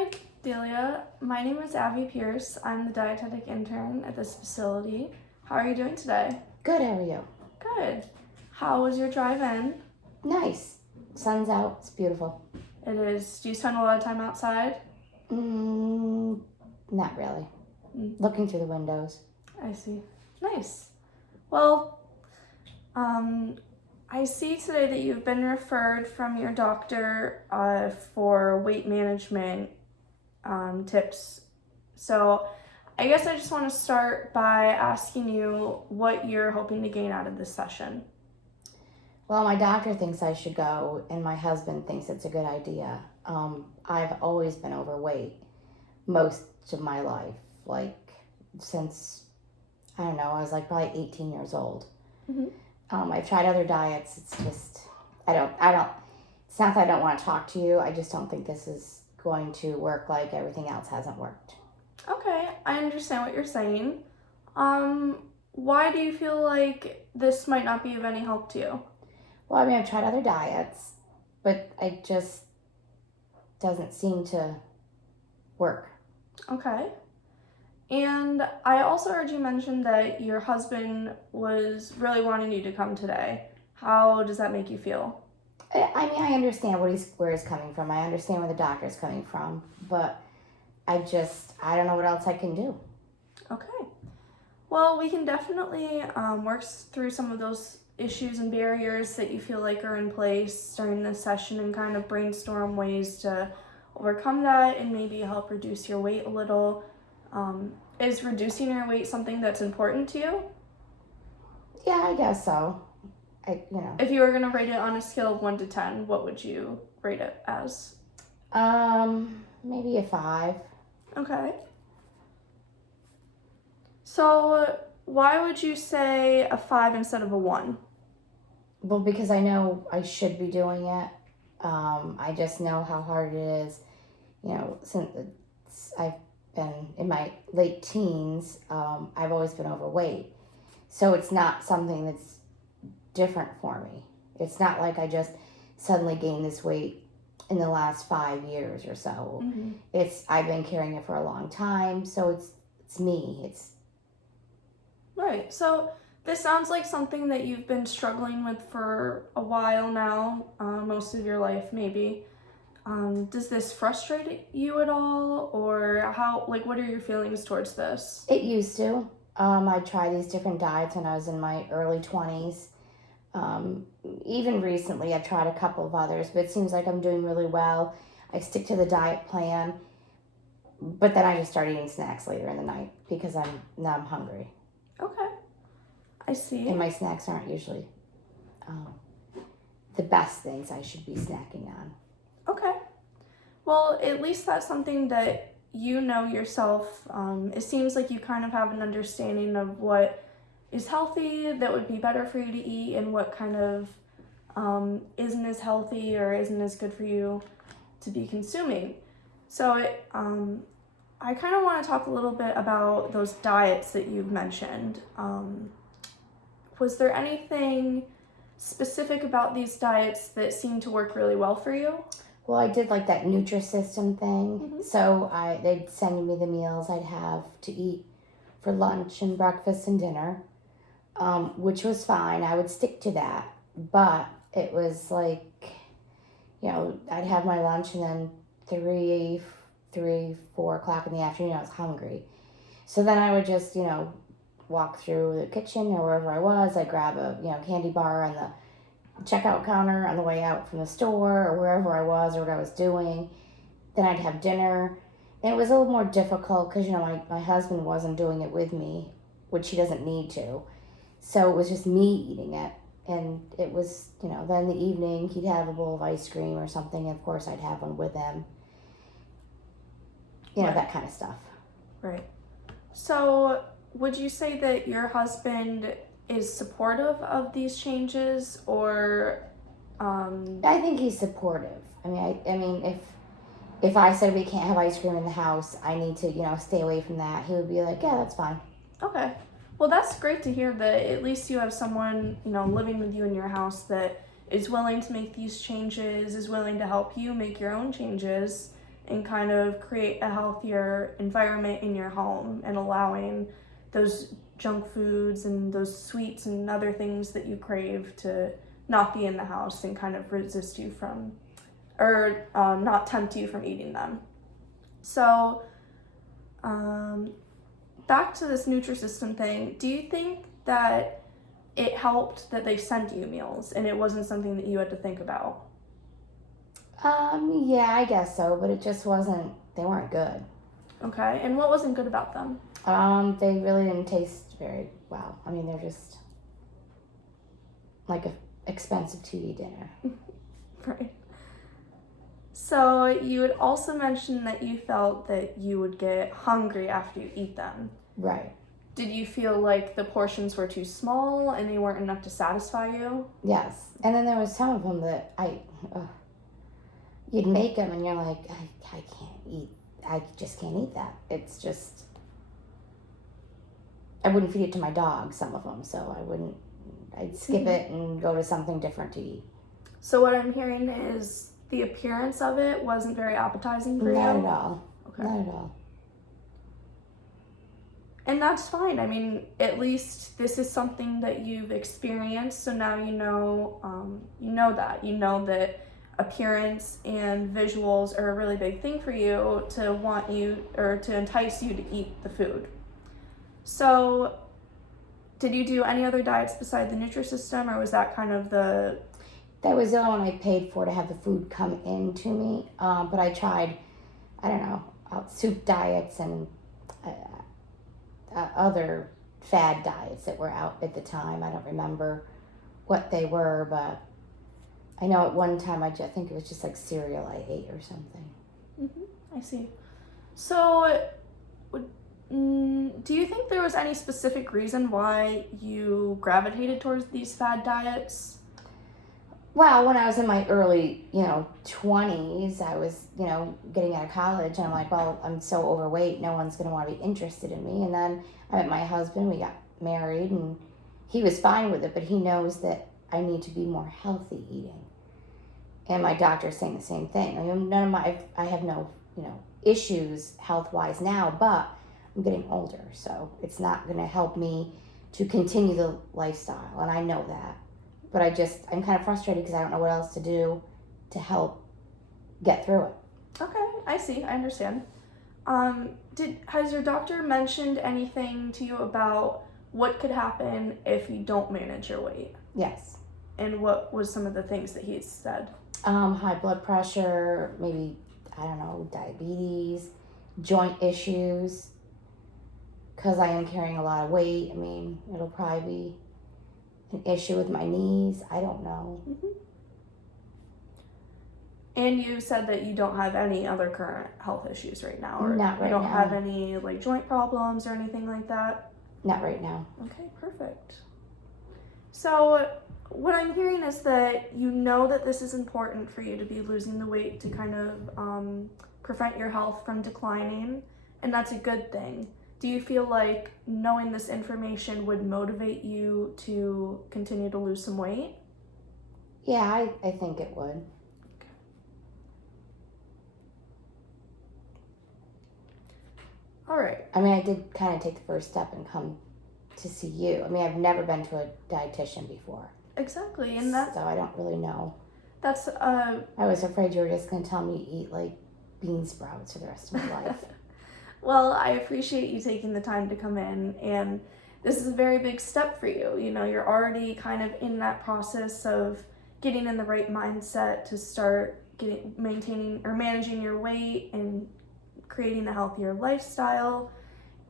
Hi, Delia. My name is Abby Pierce. I'm the dietetic intern at this facility. How are you doing today? Good, how are you? Good. How was your drive in? Nice. Sun's out, it's beautiful. It is. Do you spend a lot of time outside? Not really. Looking through the windows. I see. Nice. Well, I see today that you've been referred from your doctor for weight management tips. So I guess I just want to start by asking you what you're hoping to gain out of this session. Well, my doctor thinks I should go, and my husband thinks it's a good idea. I've always been overweight most of my life, like since, I don't know, I was like probably 18 years old. Mm-hmm. I've tried other diets. It's just, it's not that I don't want to talk to you. I just don't think this is going to work like everything else hasn't worked. Okay, I understand what you're saying. Why do you feel like this might not be of any help to you? Well, I mean, I've tried other diets, but it just doesn't seem to work. Okay. And I also heard you mention that your husband was really wanting you to come today. How does that make you feel? I mean, I understand where he's coming from. I understand where the doctor's coming from, but I don't know what else I can do. Okay. Well, we can definitely work through some of those issues and barriers that you feel like are in place during this session and kind of brainstorm ways to overcome that and maybe help reduce your weight a little. Is reducing your weight something that's important to you? Yeah, I guess so. If you were going to rate it on a scale of 1 to 10, what would you rate it as? Maybe a 5. Okay. So why would you say a 5 instead of a 1? Well, because I know I should be doing it. I just know how hard it is. Since I've been in my late teens, I've always been overweight. So it's not something that's different for me. It's not like I just suddenly gained this weight in the last 5 years or so. Mm-hmm. I've been carrying it for a long time, so it's me. Right. So this sounds like something that you've been struggling with for a while now, most of your life maybe. Does this frustrate you at all, or what are your feelings towards this? It used to. I tried these different diets when I was in my early 20s. Even recently, I've tried a couple of others, but it seems like I'm doing really well. I stick to the diet plan, but then I just start eating snacks later in the night because now I'm hungry. Okay, I see. And my snacks aren't usually the best things I should be snacking on. Okay. Well, at least that's something that you know yourself. It seems like you kind of have an understanding of what is healthy that would be better for you to eat and what kind of isn't as healthy or isn't as good for you to be consuming. So I kind of want to talk a little bit about those diets that you've mentioned. Was there anything specific about these diets that seemed to work really well for you? Well, I did like that Nutr system thing. Mm-hmm. So they'd send me the meals I'd have to eat for lunch and breakfast and dinner, which was fine. I would stick to that. But it was like, I'd have my lunch and then 4 o'clock in the afternoon, I was hungry. So then I would just, walk through the kitchen or wherever I was. I'd grab a, candy bar on the checkout counter on the way out from the store or wherever I was or what I was doing. Then I'd have dinner. And it was a little more difficult because, my husband wasn't doing it with me, which he doesn't need to. So it was just me eating it. And it was, then in the evening, he'd have a bowl of ice cream or something. And of course, I'd have one with him. Right. That kind of stuff. Right. So would you say that your husband is supportive of these changes or I think he's supportive. I mean if I said we can't have ice cream in the house, I need to, stay away from that, he would be like, yeah, that's fine. Okay. Well, that's great to hear that at least you have someone, living with you in your house that is willing to make these changes, is willing to help you make your own changes, and kind of create a healthier environment in your home and allowing those junk foods and those sweets and other things that you crave to not be in the house and kind of resist you from, or not tempt you from eating them. So, back to this Nutrisystem thing, do you think that it helped that they sent you meals and it wasn't something that you had to think about? Yeah, I guess so, but it just wasn't, they weren't good. Okay, and what wasn't good about them? They really didn't taste very well. I mean, they're just like a expensive TV dinner. Right. So you had also mentioned that you felt that you would get hungry after you eat them. Right. Did you feel like the portions were too small and they weren't enough to satisfy you? Yes. And then there was some of them that you'd make them and you're like, I can't eat. I just can't eat that. It's just, I wouldn't feed it to my dog, some of them, so I'd skip it and go to something different to eat. So what I'm hearing is the appearance of it wasn't very appetizing for you? Not at all. Okay. Not at all. And that's fine. I mean, at least this is something that you've experienced, so now you know that appearance and visuals are a really big thing for you to want you or to entice you to eat the food. So, did you do any other diets beside the Nutrisystem, or was that kind of the... That was the only one I paid for to have the food come in to me. But I tried, I don't know, soup diets and other fad diets that were out at the time. I don't remember what they were, but I know at one time I think it was just like cereal I ate or something. I see. So, do you think there was any specific reason why you gravitated towards these fad diets? Well, when I was in my early, 20s, I was, getting out of college, and I'm like, well, I'm so overweight, no one's going to want to be interested in me. And then I met my husband, we got married, and he was fine with it, but he knows that I need to be more healthy eating. And my doctor's saying the same thing. I mean, I have no, issues health-wise now, but I'm getting older, so it's not going to help me to continue the lifestyle, and I know that. But I'm kind of frustrated because I don't know what else to do to help get through it. Okay, I see. I understand. Has your doctor mentioned anything to you about what could happen if you don't manage your weight? Yes. And what was some of the things that he said? High blood pressure, maybe, I don't know, diabetes, joint issues. Because I am carrying a lot of weight, I mean, it'll probably be an issue with my knees. I don't know. And you said that you don't have any other current health issues right now, or Not right you don't now. have any like joint problems or anything like that? Not right now. Okay, perfect. So what I'm hearing is that you know that this is important for you to be losing the weight to kind of prevent your health from declining, and that's a good thing. Do you feel like knowing this information would motivate you to continue to lose some weight? Yeah, I think it would. Okay. All right. I mean, I did kind of take the first step and come to see you. I mean, I've never been to a dietitian before. Exactly, and so I don't really know. That's I was afraid you were just going to tell me to eat like bean sprouts for the rest of my life. Well, I appreciate you taking the time to come in, and this is a very big step for you. You're already kind of in that process of getting in the right mindset to start maintaining or managing your weight and creating a healthier lifestyle.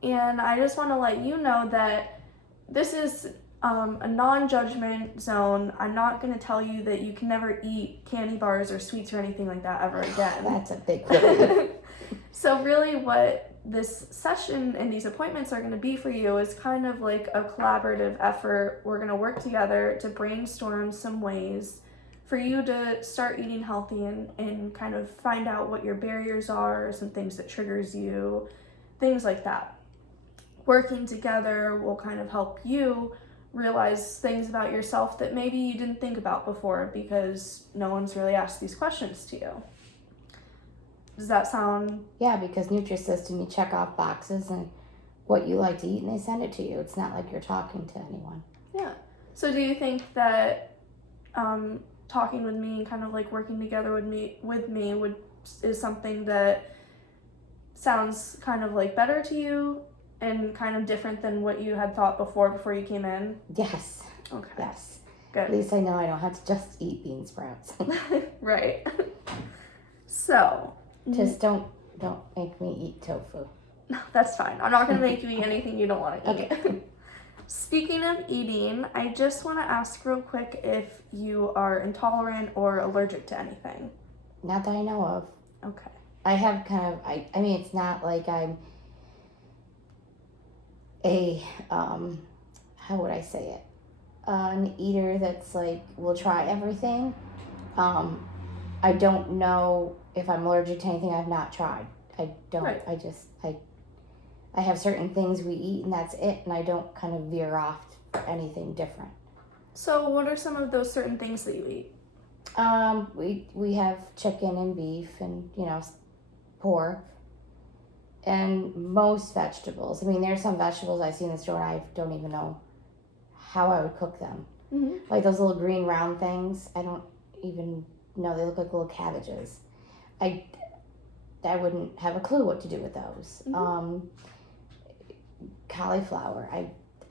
And I just want to let you know that this is a non-judgment zone. I'm not going to tell you that you can never eat candy bars or sweets or anything like that ever again. That's a big relief. So really what this session and these appointments are going to be for you is kind of like a collaborative effort. We're going to work together to brainstorm some ways for you to start eating healthy and kind of find out what your barriers are, some things that triggers you, things like that. Working together will kind of help you realize things about yourself that maybe you didn't think about before because no one's really asked these questions to you. Does that sound... Yeah, because Nutr says to me, check off boxes and what you like to eat, and they send it to you. It's not like you're talking to anyone. Yeah. So do you think that talking with me and kind of like working together with me is something that sounds kind of like better to you and kind of different than what you had thought before you came in? Yes. Okay. Yes. Good. At least I know I don't have to just eat bean sprouts. Right. So Just don't make me eat tofu. no, that's fine. I'm not going to make you eat anything you don't want to eat. Okay. Speaking of eating, I just want to ask real quick if you are intolerant or allergic to anything. Not that I know of. Okay. I have kind of, I mean, it's not like I'm a, how would I say it? An eater that's like, will try everything. I don't know if I'm allergic to anything I've not tried. I don't, Right. I have certain things we eat and that's it, and I don't kind of veer off for anything different. So what are some of those certain things that you eat? We have chicken and beef and, pork and most vegetables. I mean, there's some vegetables I see in the store and I don't even know how I would cook them. Mm-hmm. Like those little green round things, I don't even know. They look like little cabbages. I wouldn't have a clue what to do with those. Mm-hmm. Cauliflower.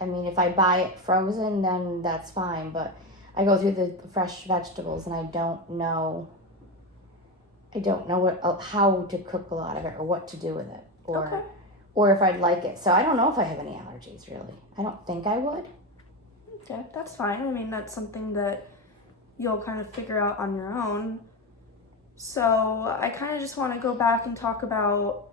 I mean, if I buy it frozen, then that's fine. But I go through the fresh vegetables, and I don't know how to cook a lot of it or what to do with it, or if I'd like it. So I don't know if I have any allergies. Really, I don't think I would. Okay, that's fine. I mean, that's something that you'll kind of figure out on your own. So I kind of just want to go back and talk about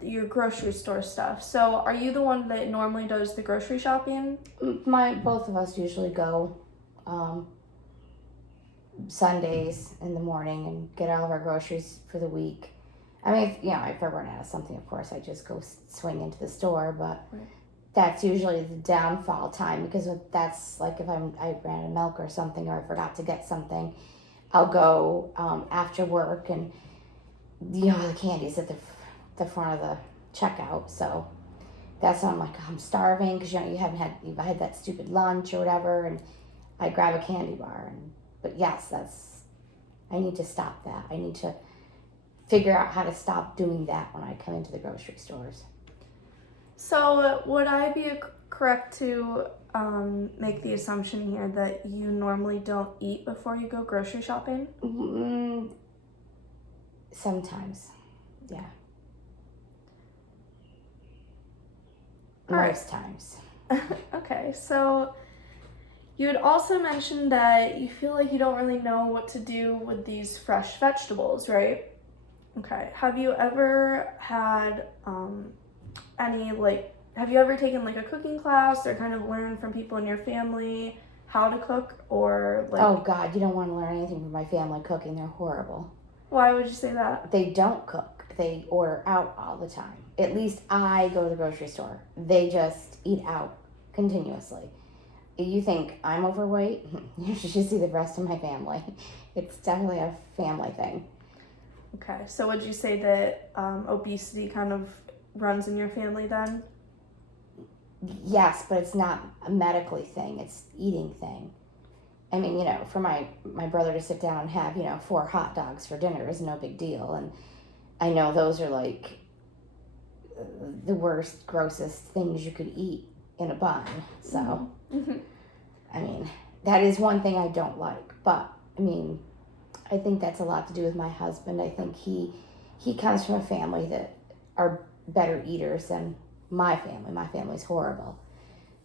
your grocery store stuff. So are you the one that normally does the grocery shopping? Both of us usually go Sundays in the morning and get all of our groceries for the week. I mean, if I run out of something, of course, I just go swing into the store, but Right. That's usually the downfall time, because that's like if I ran out of milk or something, or I forgot to get something, I'll go after work, and the candy's at the front of the checkout, so that's when I'm like, I'm starving, because you've had that stupid lunch or whatever, and I grab a candy bar. But yes, I need to stop that. I need to figure out how to stop doing that when I come into the grocery stores. So would I be correct to make the assumption here that you normally don't eat before you go grocery shopping? Sometimes, yeah. All right. Most times. Okay, so you had also mentioned that you feel like you don't really know what to do with these fresh vegetables, right? Okay. Have you ever had have you ever taken like a cooking class or kind of learned from people in your family how to cook, or like... Oh God, you don't want to learn anything from my family cooking. They're horrible. Why would you say that? They don't cook. They order out all the time. At least I go to the grocery store. They just eat out continuously. You think I'm overweight? You should see the rest of my family. It's definitely a family thing. Okay, so would you say that obesity kind of runs in your family then? Yes, but it's not a medically thing. It's eating thing. I mean, for my brother to sit down and have, 4 hot dogs for dinner is no big deal. And I know those are like the worst, grossest things you could eat in a bun. So, Mm-hmm. I mean, that is one thing I don't like. But, I mean, I think that's a lot to do with my husband. I think he comes from a family that are better eaters than my family. My family's horrible.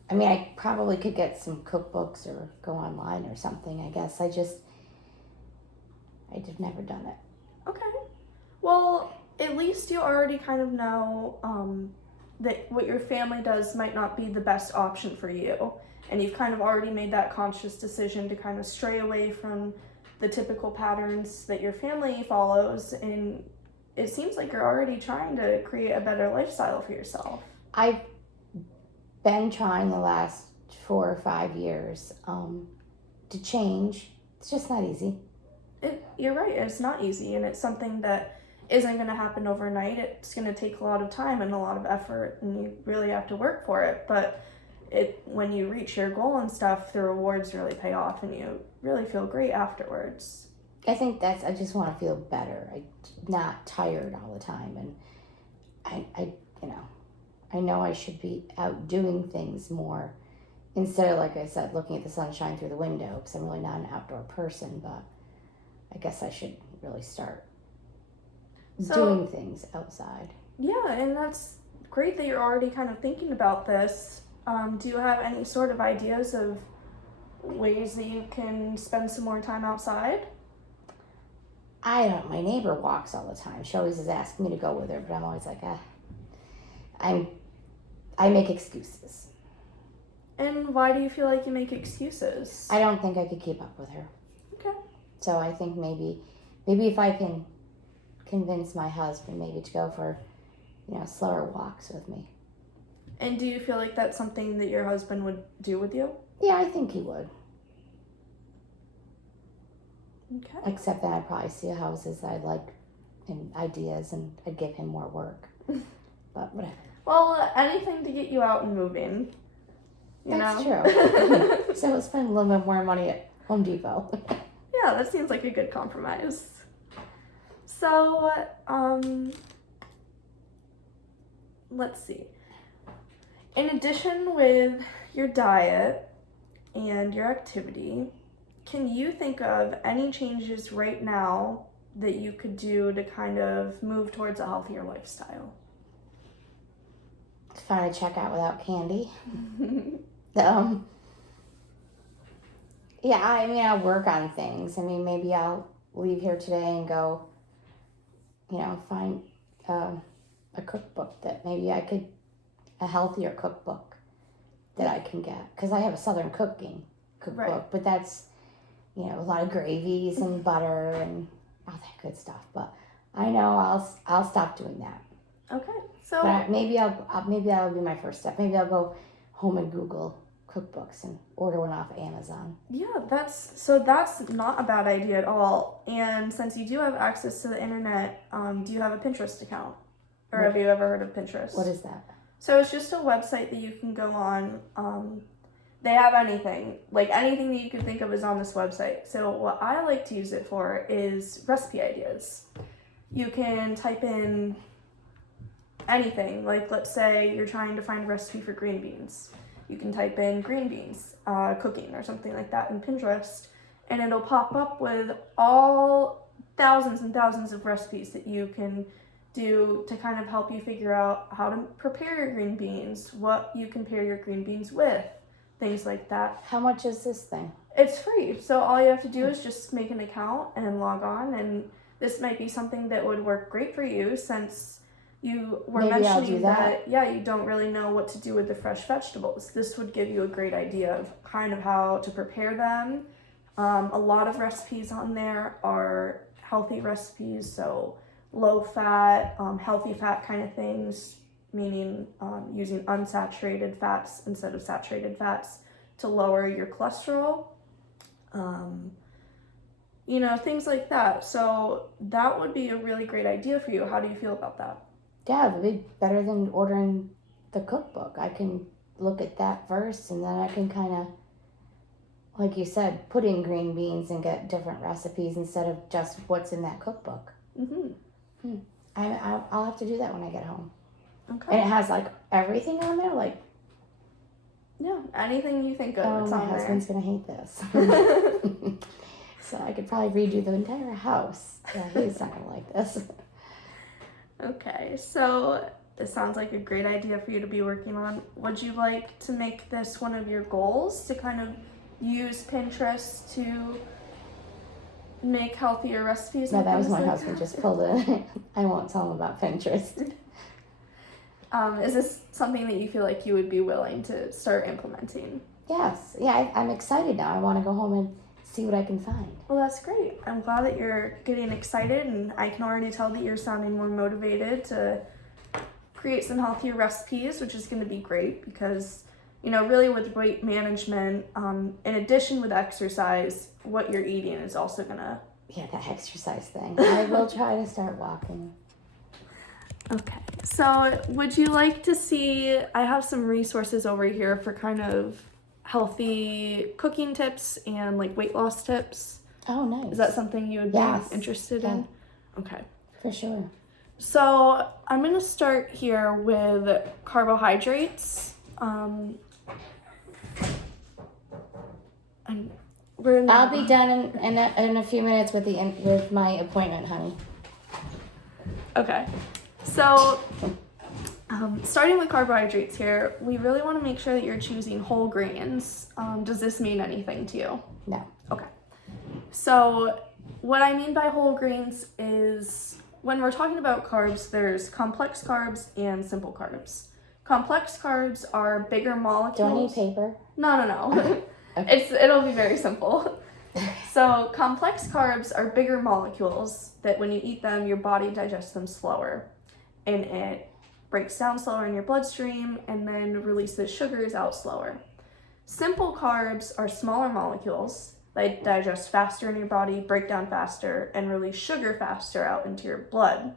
I mean, I probably could get some cookbooks or go online or something, I guess. I've never done it. Okay. Well, at least you already kind of know that what your family does might not be the best option for you. And you've kind of already made that conscious decision to kind of stray away from the typical patterns that your family follows. And it seems like you're already trying to create a better lifestyle for yourself. I've been trying the last 4 or 5 years to change. It's just not easy. You're right, it's not easy, and it's something that isn't going to happen overnight. It's going to take a lot of time and a lot of effort, and you really have to work for it. But when you reach your goal and stuff, the rewards really pay off, and you really feel great afterwards. I think I just want to feel better. I'm not tired all the time, and I know I should be out doing things more instead of, like I said, looking at the sunshine through the window, because I'm really not an outdoor person, but I guess I should really start doing things outside. Yeah, and that's great that you're already kind of thinking about this. Do you have any sort of ideas of ways that you can spend some more time outside? I don't. My neighbor walks all the time. She always is asking me to go with her, but I'm always like, I make excuses. And why do you feel like you make excuses? I don't think I could keep up with her. Okay. So I think maybe if I can convince my husband maybe to go for, slower walks with me. And do you feel like that's something that your husband would do with you? Yeah, I think he would. Okay. Except then I'd probably see houses that I'd like and ideas, and I'd give him more work. But whatever. Well, anything to get you out and moving. That's true. So we'll spend a little bit more money at Home Depot. Yeah, that seems like a good compromise. So, let's see. In addition with your diet and your activity, can you think of any changes right now that you could do to kind of move towards a healthier lifestyle? Find a checkout without candy. Yeah, I mean, I'll work on things. I mean, maybe I'll leave here today and go, find a cookbook that maybe I could, a healthier cookbook that I can get. Because I have a Southern cooking cookbook, Right. but that's, a lot of gravies and butter and all that good stuff. But I know I'll stop doing that. Okay, so But maybe that'll be my first step. Maybe I'll go home and Google cookbooks and order one off Amazon. yeah, that's not a bad idea at all. And since you do have access to the internet, do you have a Pinterest account? Or have you ever heard of Pinterest? What is that? So it's just a website that you can go on. They have anything that you can think of is on this website. So what I like to use it for is recipe ideas. You can type in anything, like let's say you're trying to find a recipe for green beans. You can type in green beans cooking or something like that in Pinterest, and it'll pop up with all thousands and thousands of recipes that you can do to kind of help you figure out how to prepare your green beans, what you can pair your green beans with, things like that. How much is this thing? It's free, so all you have to do is just make an account and log on, and this might be something that would work great for you since you were Maybe I'll mentioning do that. you don't really know what to do with the fresh vegetables. This would give you a great idea of kind of how to prepare them. A lot of recipes on there are healthy recipes, so low fat, healthy fat kind of things, meaning using unsaturated fats instead of saturated fats to lower your cholesterol. Things like that. So that would be a really great idea for you. How do you feel about that? Yeah, it would be better than ordering the cookbook. I can look at that first, and then I can kind of, like you said, put in green beans and get different recipes instead of just what's in that cookbook. Mm-hmm. I'll have to do that when I get home. Okay. And it has everything on there, yeah, anything you think of, it's my on husband's gonna hate this. there. So I could probably redo the entire house. Yeah, he's not gonna like this. Okay, so this sounds like a great idea for you to be working on. Would you like to make this one of your goals, to kind of use Pinterest to make healthier recipes? No, and that was things my like husband that? just pulled it. I won't tell him about Pinterest. Is this something that you feel like you would be willing to start implementing? Yes. Yeah, I'm excited now. I want to go home and see what I can find. Well, that's great. I'm glad that you're getting excited, and I can already tell that you're sounding more motivated to create some healthier recipes, which is going to be great because, really with weight management, in addition with exercise, what you're eating is also going to Yeah, that exercise thing. I will try to start walking. Okay, so would you like to see, I have some resources over here for kind of healthy cooking tips and like weight loss tips. Oh, nice. Is that something you would Yes. be interested in? Okay. For sure. So I'm going to start here with carbohydrates. And we're I'll be done in a few minutes with my appointment, honey. Okay. So, starting with carbohydrates here, we really want to make sure that you're choosing whole grains. Does this mean anything to you? No. Okay. So, what I mean by whole grains is when we're talking about carbs, there's complex carbs and simple carbs. Complex carbs are bigger molecules. Do I need paper? No. Okay. It'll be very simple. So, complex carbs are bigger molecules that when you eat them, your body digests them slower. And it breaks down slower in your bloodstream and then releases sugars out slower. Simple carbs are smaller molecules. They digest faster in your body, break down faster, and release sugar faster out into your blood.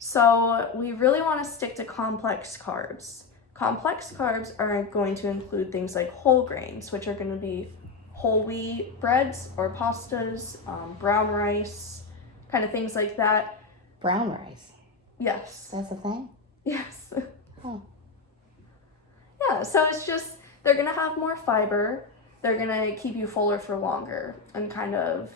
So we really want to stick to complex carbs. Complex carbs are going to include things like whole grains, which are going to be whole wheat breads or pastas, brown rice, kind of things like that. Brown rice? Yes. That's a thing? Yes. Oh. Yeah, so it's just, they're going to have more fiber. They're going to keep you fuller for longer and kind of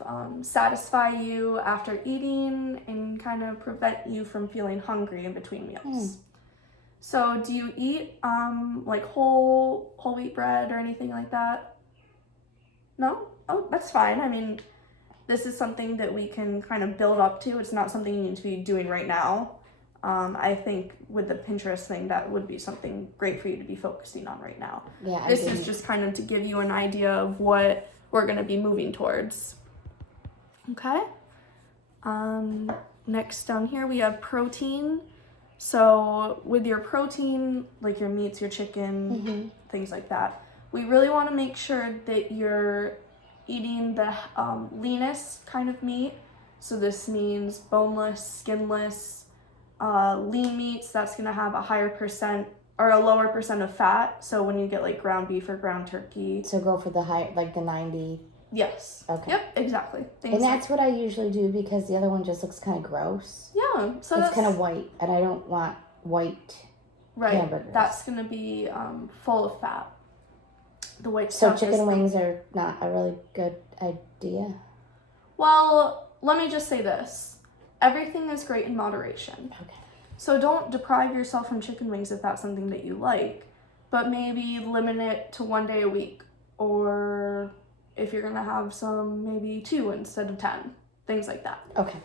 satisfy you after eating and kind of prevent you from feeling hungry in between meals. So do you eat like whole wheat bread or anything like that? No? Oh, that's fine. I mean, this is something that we can kind of build up to. It's not something you need to be doing right now. I think with the Pinterest thing, that would be something great for you to be focusing on right now. Yeah, this is just kind of to give you an idea of what we're going to be moving towards. Okay. Next down here we have protein. So with your protein, like your meats, your chicken, things like that, we really want to make sure that you're eating the leanest kind of meat. So this means boneless, skinless, lean meats. That's going to have a higher percent or a lower percent of fat. So when you get like ground beef or ground turkey. So go for the high, like the 90. Yes. Okay. Yep, exactly. And that's what I usually do because the other one just looks kind of gross. Yeah. So it's kind of white, and I don't want white hamburgers. That's going to be full of fat. The white so stuff chicken wings are not a really good idea? Well, let me just say this. Everything is great in moderation. Okay. So don't deprive yourself from chicken wings if that's something that you like, but maybe limit it to 1 day a week, or if you're going to have some, maybe 2 instead of 10, things like that. Okay.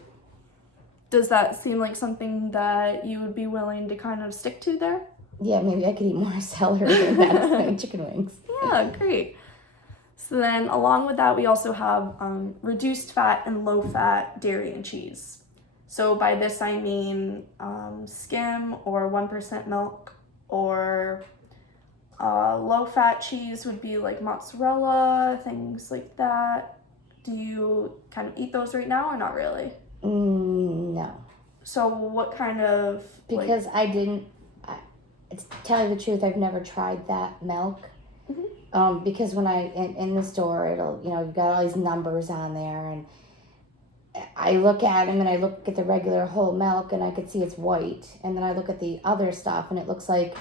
Does that seem like something that you would be willing to kind of stick to there? Yeah, maybe I could eat more celery than chicken wings. Yeah, great. So then along with that, we also have reduced fat and low fat dairy and cheese. So by this, I mean skim or 1% milk, or low fat cheese would be like mozzarella, things like that. Do you kind of eat those right now or not really? No. So what kind of... Because to tell you the truth, I've never tried that milk. Because when in the store, it'll, you've got all these numbers on there, and I look at them and I look at the regular whole milk and I could see it's white, and then I look at the other stuff and it looks like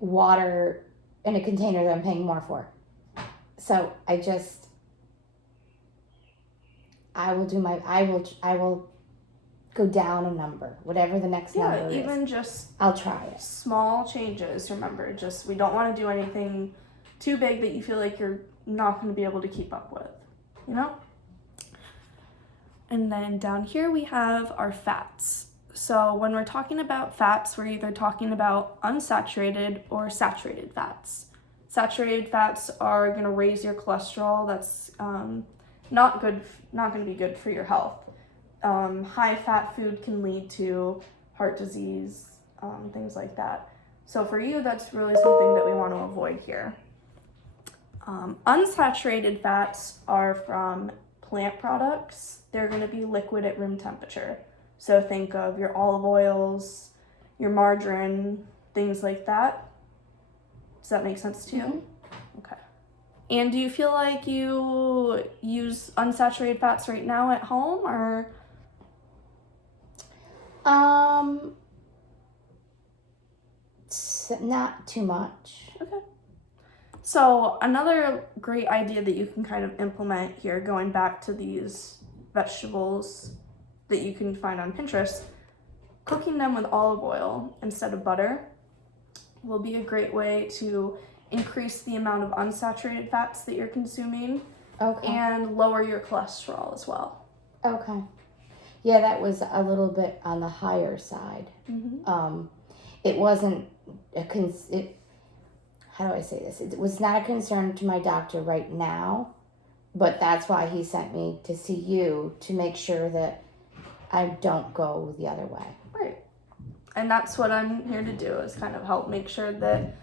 water in a container that I'm paying more for. So I will go down a number, whatever the next number is. Yeah, even just I'll try it. Small changes, remember, just we don't want to do anything too big that you feel like you're not going to be able to keep up with, And then down here we have our fats. So when we're talking about fats, we're either talking about unsaturated or saturated fats. Saturated fats are going to raise your cholesterol. That's not going to be good for your health. High fat food can lead to heart disease, things like that. So for you, that's really something that we want to avoid here. Unsaturated fats are from plant products, they're going to be liquid at room temperature. So think of your olive oils, your margarine, things like that. Does that make sense to you? Mm-hmm. Okay. And do you feel like you use unsaturated fats right now at home, or? Not too much. Okay. So another great idea that you can kind of implement here, going back to these vegetables that you can find on Pinterest, cooking them with olive oil instead of butter will be a great way to increase the amount of unsaturated fats that you're consuming. Okay. And lower your cholesterol as well. Okay. Yeah, that was a little bit on the higher side. Mm-hmm. It wasn't how do I say this? It was not a concern to my doctor right now, but that's why he sent me to see you, to make sure that I don't go the other way. Right. And that's what I'm here to do, is kind of help make sure that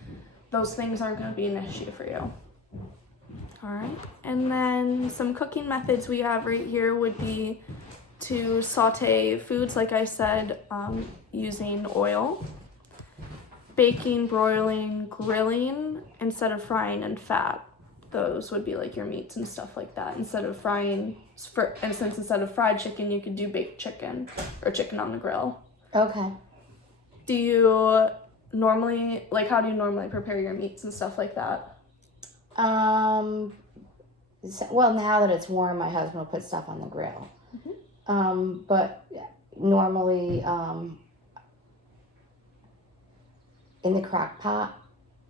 those things aren't going to be an issue for you. All right. And then some cooking methods we have right here would be to saute foods, like I said, using oil. Baking, broiling, grilling instead of frying in fat. Those would be like your meats and stuff like that. Instead of frying, for instance, instead of fried chicken, you could do baked chicken or chicken on the grill. Okay. Do you normally, how do you normally prepare your meats and stuff like that? Well, now that it's warm, my husband will put stuff on the grill. Mm-hmm. But normally, in the crock pot,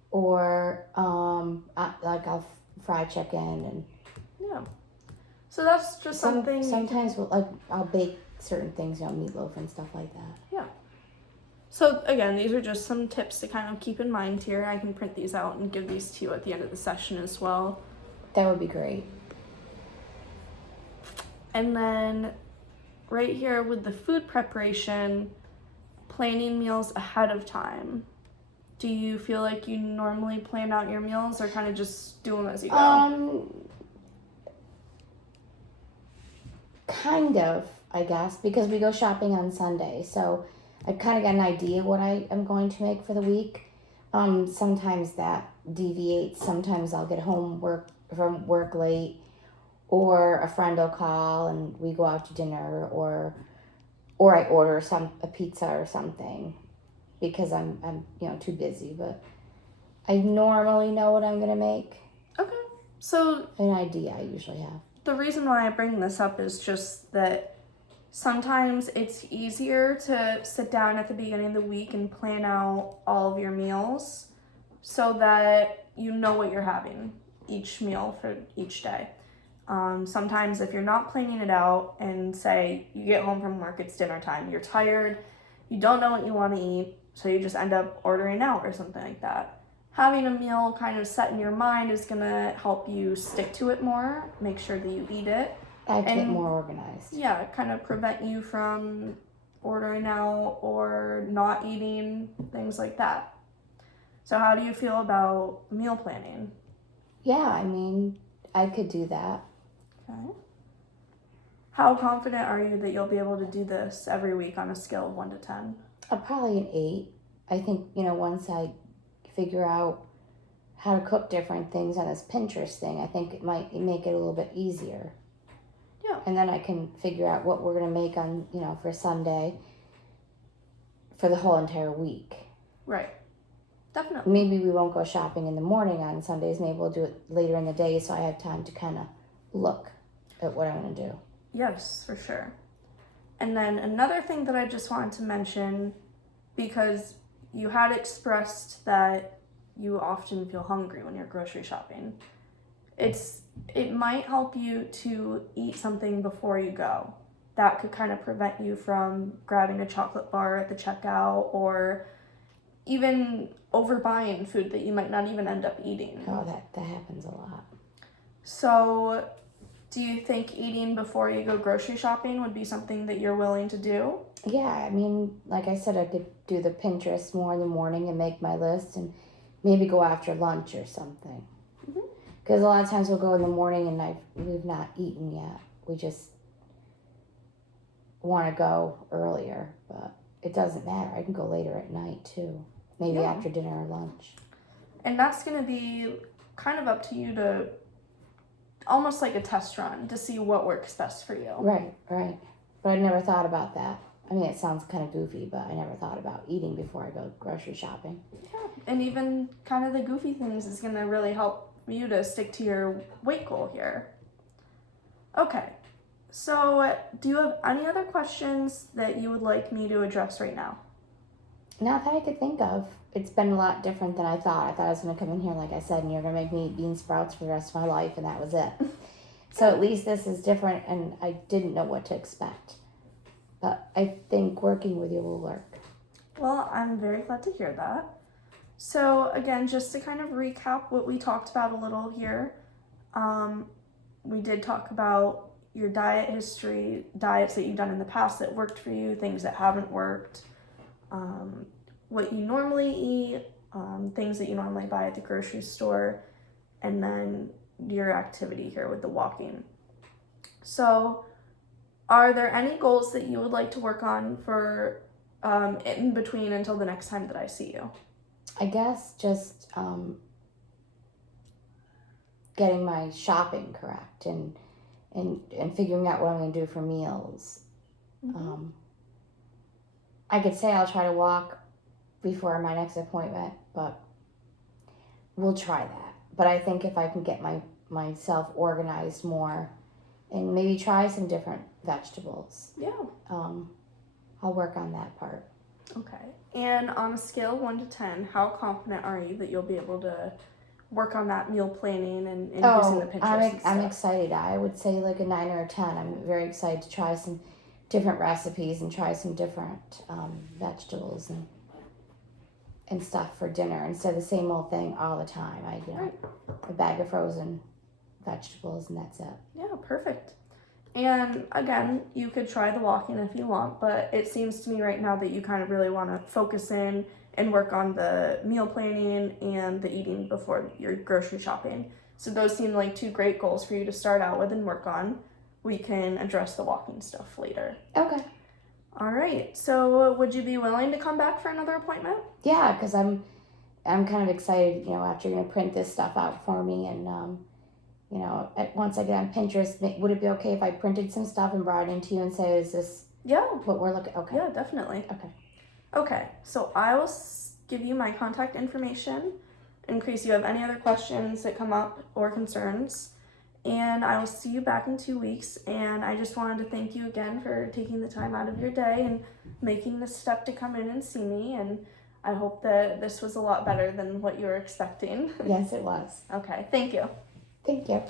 or I'll fry chicken, and Yeah. So that's just something. Sometimes I'll bake certain things, meatloaf and stuff like that. Yeah. So again, these are just some tips to kind of keep in mind here. I can print these out and give these to you at the end of the session as well. That would be great. And then right here with the food preparation, planning meals ahead of time. Do you feel like you normally plan out your meals, or kind of just do them as you go? Kind of, I guess, because we go shopping on Sunday, so I kind of got an idea what I am going to make for the week. Sometimes that deviates. Sometimes I'll get home from work late, or a friend will call and we go out to dinner, or I order a pizza or something, because I'm too busy. But I normally know what I'm gonna make. Okay. So an idea I usually have. The reason why I bring this up is just that sometimes it's easier to sit down at the beginning of the week and plan out all of your meals so that you know what you're having each meal for each day. Sometimes if you're not planning it out, and say you get home from work, it's dinner time, you're tired, you don't know what you want to eat, so you just end up ordering out or something like that. Having a meal kind of set in your mind is going to help you stick to it more, make sure that you eat it. I get more organized. Yeah, kind of prevent you from ordering out or not eating, things like that. So how do you feel about meal planning? Yeah, I could do that. Okay. How confident are you that you'll be able to do this every week on a scale of 1 to 10? Probably an 8. I think, once I figure out how to cook different things on this Pinterest thing, I think it might make it a little bit easier. Yeah. And then I can figure out what we're going to make on, for Sunday for the whole entire week. Right. Definitely. Maybe we won't go shopping in the morning on Sundays. Maybe we'll do it later in the day, so I have time to kind of look at what I want to do. Yes, for sure. And then another thing that I just wanted to mention, because you had expressed that you often feel hungry when you're grocery shopping. It might help you to eat something before you go. That could kind of prevent you from grabbing a chocolate bar at the checkout, or even overbuying food that you might not even end up eating. Oh, that happens a lot. So, do you think eating before you go grocery shopping would be something that you're willing to do? Yeah, like I said, I could do the Pinterest more in the morning and make my list, and maybe go after lunch or something. Because a lot of times we'll go in the morning and we've not eaten yet We just want to go earlier, but it doesn't matter. I can go later at night too. Maybe Yeah. after dinner or lunch. And that's going to be kind of up to you to almost like a test run to see what works best for you. Right. But I never thought about that. I mean, it sounds kind of goofy, but I never thought about eating before I go grocery shopping. Yeah. And even kind of the goofy things is going to really help you to stick to your weight goal here. Okay. So, do you have any other questions that you would like me to address right now? Not that I could think of. It's been a lot different than I thought. I thought I was going to come in here, like I said, and you're going to make me eat bean sprouts for the rest of my life, and that was it. So at least this is different, and I didn't know what to expect. But I think working with you will work. Well, I'm very glad to hear that. So, again, just to kind of recap what we talked about a little here, we did talk about your diet history, diets that you've done in the past that worked for you, things that haven't worked, what you normally eat, things that you normally buy at the grocery store, and then your activity here with the walking. So, are there any goals that you would like to work on for in between until the next time that I see you? I guess just getting my shopping correct and figuring out what I'm going to do for meals. Mm-hmm. I could say I'll try to walk before my next appointment, but we'll try that. But I think if I can get myself organized more and maybe try some different vegetables, Yeah. I'll work on that part. Okay. And on a scale of 1 to 10, how confident are you that you'll be able to work on that meal planning and using the Pinterest and stuff? I'm excited. I would say like a 9 or a 10. I'm very excited to try some different recipes and try some different vegetables and stuff for dinner instead of the same old thing all the time. A bag of frozen vegetables and that's it. Yeah, perfect. And again, you could try the walking if you want, but it seems to me right now that you kind of really want to focus in and work on the meal planning and the eating before your grocery shopping. So those seem like two great goals for you to start out with and work on. We can address the walking stuff later. Okay. All right. So would you be willing to come back for another appointment? Yeah, because I'm kind of excited, after you're going to print this stuff out for me and once I get on Pinterest, would it be okay if I printed some stuff and brought it into you and say, is this what we're looking? Okay. Yeah, definitely. Okay. Okay, so I will give you my contact information in case you have any other questions that come up or concerns. And I will see you back in 2 weeks. And I just wanted to thank you again for taking the time out of your day and making the step to come in and see me. And I hope that this was a lot better than what you were expecting. Yes, it was. Okay, thank you. Thank you.